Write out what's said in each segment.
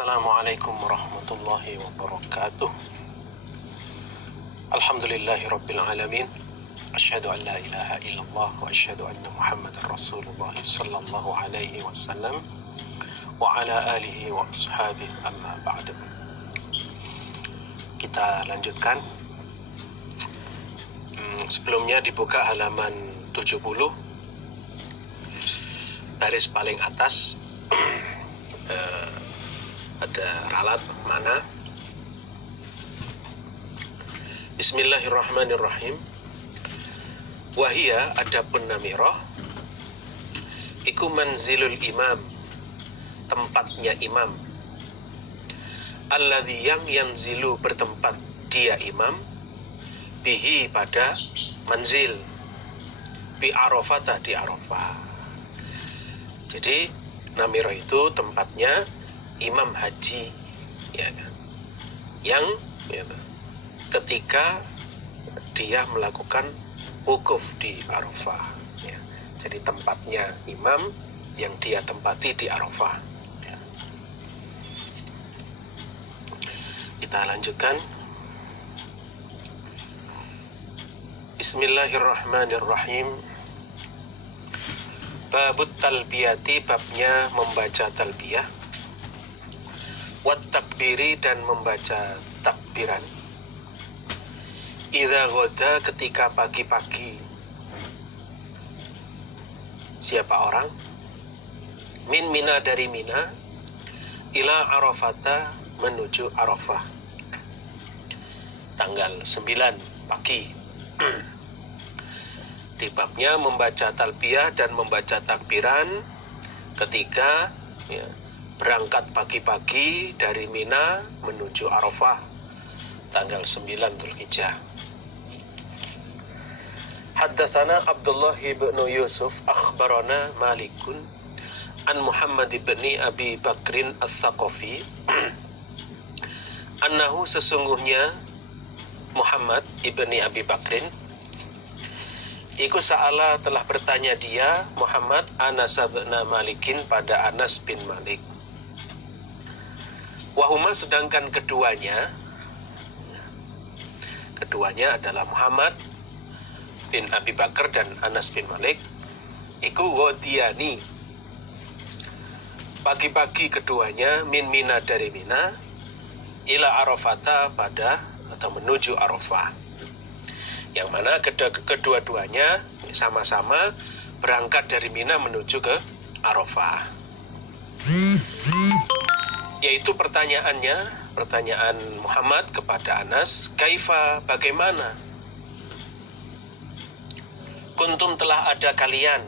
Assalamualaikum warahmatullahi wabarakatuh. Alhamdulillahi rabbil alamin. Asyhadu an la ilaha illallah wa asyhadu anna Muhammadar Rasulullah sallallahu alaihi wasallam wa ala alihi wa ashabihi, amma ba'du. Kita lanjutkan. Sebelumnya dibuka halaman 70, baris paling atas. Ada ralat mana? Bismillahirrahmanirrahim. Wahia, adapun namirah, iku manzilul imam, tempatnya imam. Alladzi yang yanzilu, bertempat dia imam, bihi pada manzil, bi Arafata, di Arafah. Jadi namirah itu tempatnya imam haji, ya kan? Yang ketika dia melakukan wukuf di Arafah, ya. Jadi tempatnya imam yang dia tempati di Arafah, ya. Kita lanjutkan. Bismillahirrahmanirrahim. Babut talbiyati, babnya membaca talbiyah. Wat takbiri, dan membaca takbiran. Idza ghoda, ketika pagi-pagi. Siapa orang? Min Mina, dari Mina. Ila Arafata, menuju Arafah. Tanggal 9 pagi. Di babnya membaca talbiyah dan membaca takbiran ketika berangkat pagi-pagi dari Mina menuju Arafah tanggal 9 Dzulhijjah. Haddatsana Abdullah bin Yusuf akhbarana Malikun an Muhammad bin Abi Bakrin Ats-Tsaqafi annahu, sesungguhnya Muhammad ibni Abi Bakrin iku sa'ala, telah bertanya dia Muhammad Anas bin Malikin, pada Anas bin Malik. Wahuma, sedangkan keduanya adalah Muhammad bin Abi Bakar dan Anas bin Malik, iku ghodiani, pagi-pagi keduanya, min Mina, dari Mina, ila Arafata, pada atau menuju Arafah, yang mana kedua-duanya sama-sama berangkat dari Mina menuju ke Arafah. Yaitu pertanyaan Muhammad kepada Anas, kaifa, bagaimana, kuntum, telah ada kalian,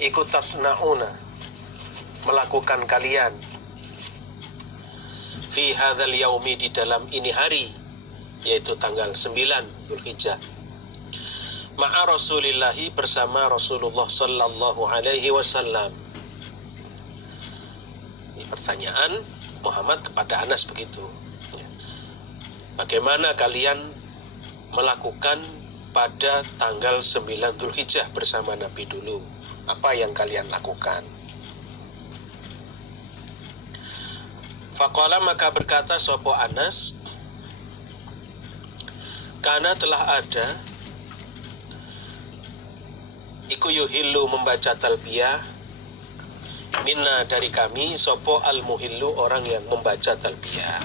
ikut tasnauna, melakukan kalian, fi hadzal yaumi, di dalam ini hari, yaitu tanggal 9 Dzulhijjah, ma'a Rasulillahi, bersama Rasulullah sallallahu alaihi wasallam. Ini pertanyaan Muhammad kepada Anas begitu. Bagaimana kalian melakukan pada tanggal 9 Dzulhijjah bersama Nabi dulu? Apa yang kalian lakukan? Faqala, maka berkata sopo Anas, karena telah ada iku yuhillu, membaca talbiyah, minna, dari kami, sopo al-muhillu, orang yang membaca talbiyah.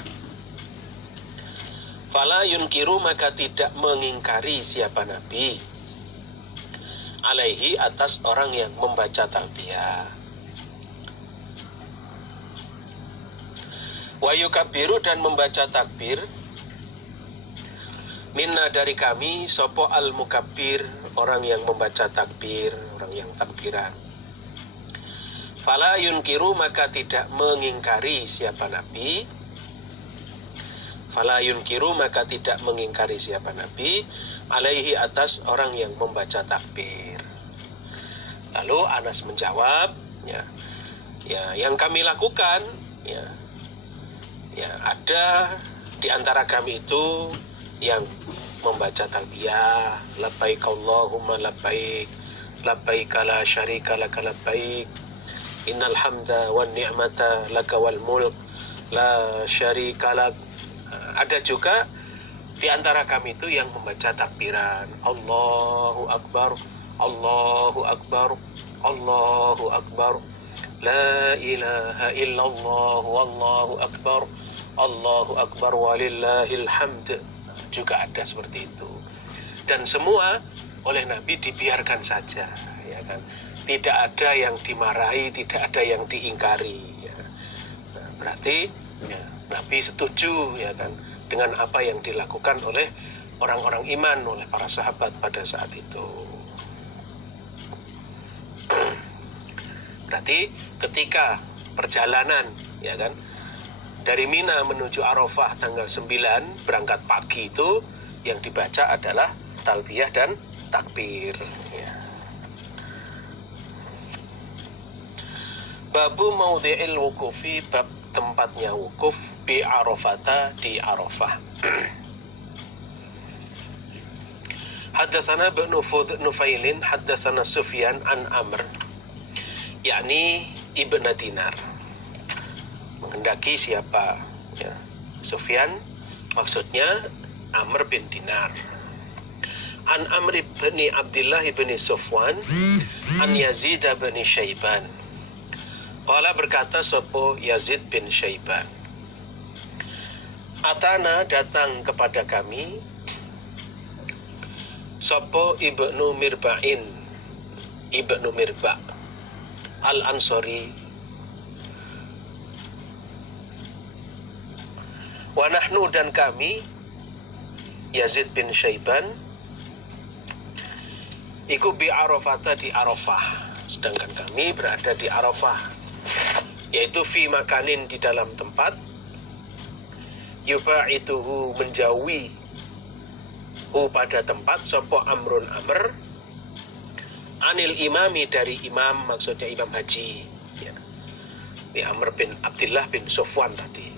Fala yunkiru, maka tidak mengingkari siapa Nabi, alaihi, atas orang yang membaca talbiyah. Wa yukabbiru, dan membaca takbir, minna, dari kami, sopo al-mukabbir, orang yang membaca takbir, orang yang takbiran. Fala yunkiru, maka tidak mengingkari siapa Nabi. Fala yunkiru, maka tidak mengingkari siapa Nabi, alaihi, atas orang yang membaca takbir. Lalu Anas menjawab, yang kami lakukan, ada di antara kami itu yang membaca talbiyah, labbaik Allahumma labbaik, labbaik la syarika laka labbaik, innal hamda wan ni'mata laka wal mulk la syarika lak. Ada juga di antara kami itu yang membaca takbiran Allahu Akbar, Allahu Akbar, Allahu Akbar, la ilaha illallah, wallahu akbar, Allahu Akbar walillahil hamd. Juga ada seperti itu. Dan semua oleh Nabi dibiarkan saja, ya kan? Tidak ada yang dimarahi, tidak ada yang diingkari. Ya. Nah, berarti ya, Nabi setuju, ya kan, dengan apa yang dilakukan oleh orang-orang iman, oleh para sahabat pada saat itu. Berarti ketika perjalanan, ya kan, dari Mina menuju Arafah tanggal 9 berangkat pagi itu yang dibaca adalah talbiyah dan takbir. Ya. Babu maudhi'il wukufi, bab tempatnya wukuf bi Arafata, di Arafah. Haddatsana Ibnu Nufailin haddatsana Sufyan an Amr yakni Ibn Dinar. Menghendaki siapa? Ya. Sufyan maksudnya Amr bin Dinar. An Amr bin Abdullah bin Sufwan an Yazid bin Syaiban. Qala berkata sopo Yazid bin Syaiban, Atana datang kepada kami sopo Ibnu Mirba'in, Ibnu Mirba' Al-Ansori, wa nahnu dan kami Yazid bin Syaiban iku bi Arafata, di Arafah, sedangkan kami berada di Arafah, yaitu fi makanin, di dalam tempat, yuba'ituhu menjauhi hu pada tempat, sopo Amrun Amr, anil imami dari imam, maksudnya imam haji, ya. Ini Amr bin Abdullah bin Sufwan tadi.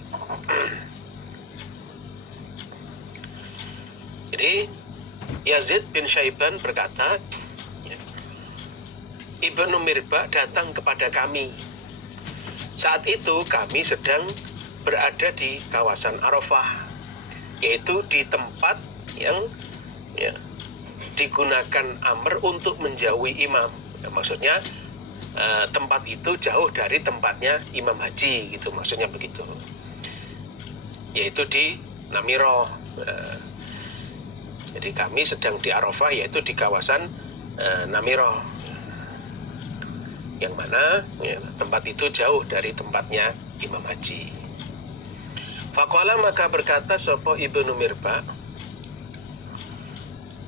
Jadi Yazid bin Syaiban berkata, ya, Ibnu Mirba datang kepada kami. Saat itu kami sedang berada di kawasan Arafah, yaitu di tempat yang ya, digunakan Amr untuk menjauhi imam. Ya, maksudnya tempat itu jauh dari tempatnya imam haji, gitu, maksudnya begitu. Yaitu di Namiroh. Jadi kami sedang di Arafah, yaitu di kawasan Namiroh, yang mana ya, tempat itu jauh dari tempatnya imam haji. Faqala, maka berkata sopo Ibnu Mirba,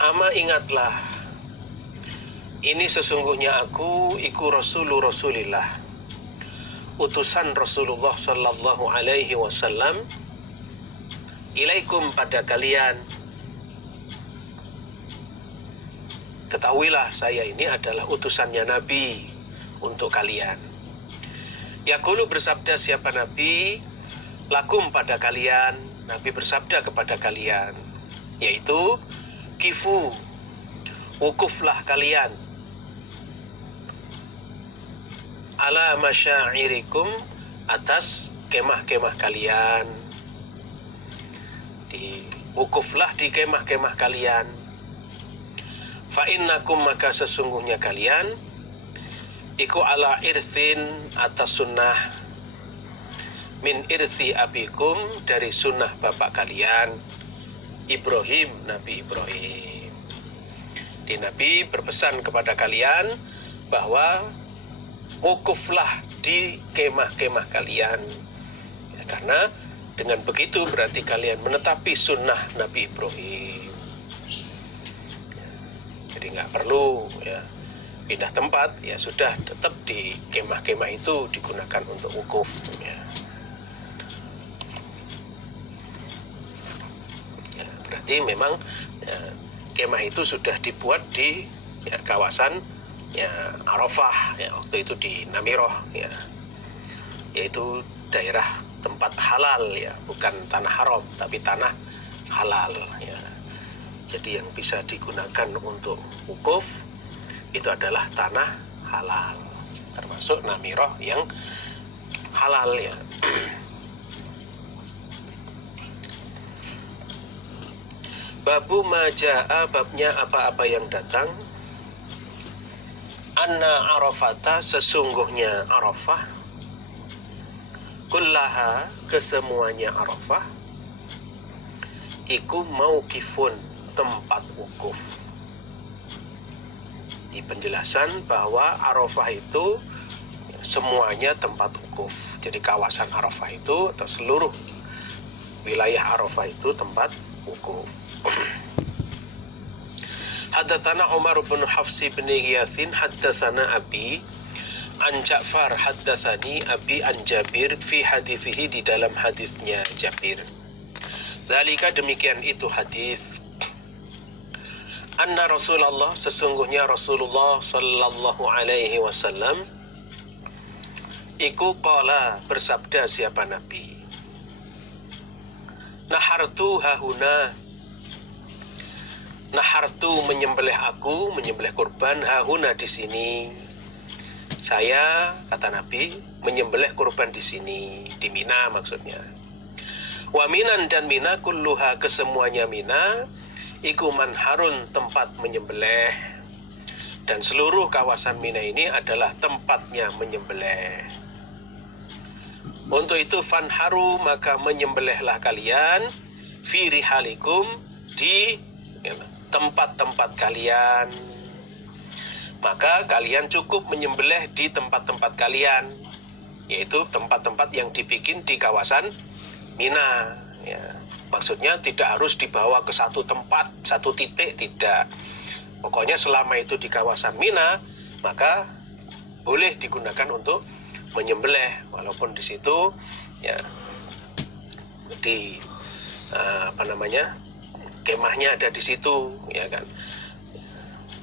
ama ingatlah, ini sesungguhnya aku iku Rasulullah, utusan Rasulullah sallallahu alaihi wasallam, ilaikum pada kalian. Ketahuilah saya ini adalah utusannya Nabi untuk kalian. Yaqulu, bersabda siapa Nabi, lakum pada kalian, Nabi bersabda kepada kalian, yaitu kifu, wukuflah kalian, ala masyairikum, atas kemah-kemah kalian, wukuflah di kemah-kemah kalian. Fa innakum, maka sesungguhnya kalian, iku ala irthin, atas sunnah, min irthi abikum, dari sunnah bapak kalian Ibrahim, Nabi Ibrahim. Di Nabi berpesan kepada kalian bahwa wukuflah di kemah-kemah kalian, ya, karena dengan begitu berarti kalian menetapi sunnah Nabi Ibrahim. Jadi nggak perlu ya pindah tempat, ya sudah tetap di kemah-kemah itu digunakan untuk wukuf, ya. Ya, berarti memang ya, kemah itu sudah dibuat di ya, kawasan ya, Arafah, ya, waktu itu di Namiroh, ya, yaitu daerah tempat halal, ya, bukan tanah haram tapi tanah halal, ya. Jadi yang bisa digunakan untuk wukuf itu adalah tanah halal. termasuk namiroh yang halal ya. Babu maja'a, babnya apa-apa yang datang. Anna Arafata, sesungguhnya Arafah, kullaha, kesemuanya Arafah, iku mauqifun, tempat wukuf. Di penjelasan bahwa Arafah itu semuanya tempat wukuf. Jadi kawasan Arafah itu atau seluruh wilayah Arafah itu tempat wukuf. Haddatsana Umar bin Hafs bin Ghiyath haddatsana Abi an Ja'far haddatsani Abi an Jabir fi hadithihi, di dalam hadisnya Jabir. Dzalika, demikian itu hadis. Anna Rasulullah, sesungguhnya Rasulullah sallallahu alaihi wasallam, iku qala, bersabda siapa Nabi, nahartu hahuna, nahartu menyembelih aku, menyembelih kurban, hahuna di sini. Saya, kata Nabi, menyembelih kurban di sini, di Mina maksudnya. Wa minan, dan Mina, kulluha, kesemuanya Mina, iku manharun, tempat menyembelih. Dan seluruh kawasan Mina ini adalah tempatnya menyembelih. Untuk itu fanharu, maka menyembelihlah kalian, fi rihalikum, di tempat-tempat kalian. Maka kalian cukup menyembelih di tempat-tempat kalian, yaitu tempat-tempat yang dibikin di kawasan Mina ya. Maksudnya tidak harus dibawa ke satu tempat, satu titik, tidak. Pokoknya selama itu di kawasan Mina, maka boleh digunakan untuk menyembelih, walaupun di situ ya di kemahnya ada di situ ya kan.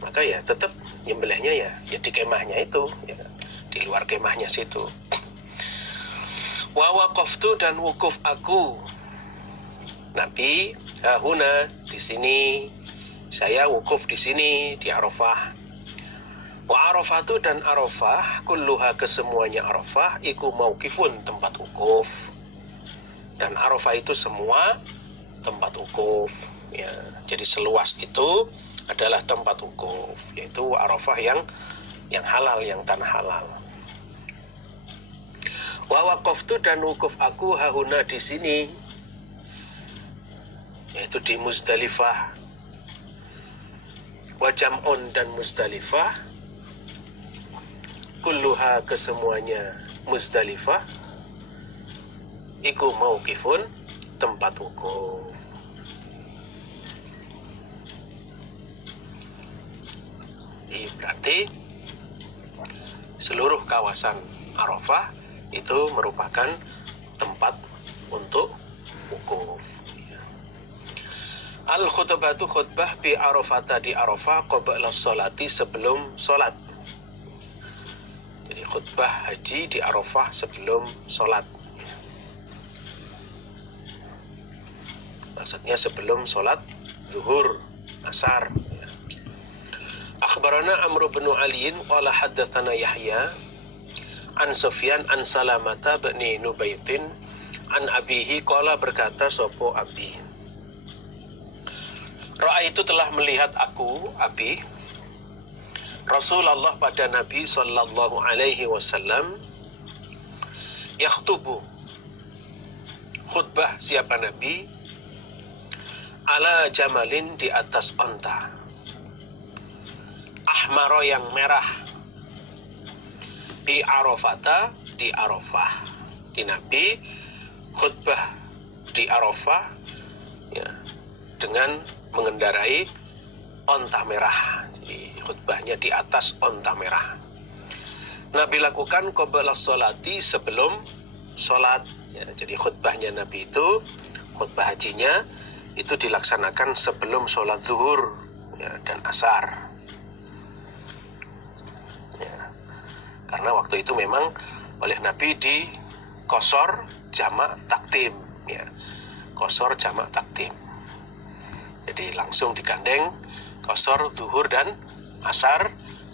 Maka ya tetap nyembelihnya ya di kemahnya itu ya kan? Di luar kemahnya situ. Wa waqaftu, dan wukuf aku Nabi, huna, di sini, saya wukuf di sini di Arafah. Wa Arafatu, dan Arafah, kulluha, kesemuanya Arafah, iku mauqifun, tempat wukuf. Dan Arafah itu semua tempat wukuf ya. Jadi seluas itu adalah tempat wukuf, yaitu Arafah yang halal, yang tanah halal. Wa waqaftu, dan wukuf aku hahuna di sini, yaitu di Muzdalifah. Wa jam'un, dan Muzdalifah, kulluha, kesemuanya Muzdalifah, iku mauqifun, tempat wukuf. Berarti seluruh kawasan Arafah itu merupakan tempat untuk wukuf. Al-khutbatu, khutbah, bi Arafata, di Arafah, qabla sholati, sebelum sholat. Jadi khutbah haji di Arafah sebelum sholat. Maksudnya sebelum sholat zuhur, asar. Akhbarana Amr bin Aliin qala haddatsana Yahya an Sufyan an Salamata bin Nubaitin an abihi qala, berkata sopo abi, Ra'aitu, telah melihat aku, abi, Rasulullah, pada Nabi sallallahu alaihi wasallam, yakhtubu, khutbah siapa Nabi, ala jamalin, di atas onta, ahmaro, yang merah, di Arafata, di Arafah. Di Nabi khutbah di Arafah ya, dengan mengendarai onta merah. Jadi khutbahnya di atas onta merah. Nabi lakukan qabla sholati, sebelum sholat ya. Jadi khutbahnya Nabi itu, khutbah hajinya itu dilaksanakan sebelum sholat zuhur ya, dan asar. Karena waktu itu memang oleh Nabi di qashar jamak takdim ya. Qashar jamak takdim. Jadi langsung digandeng qashar zuhur dan asar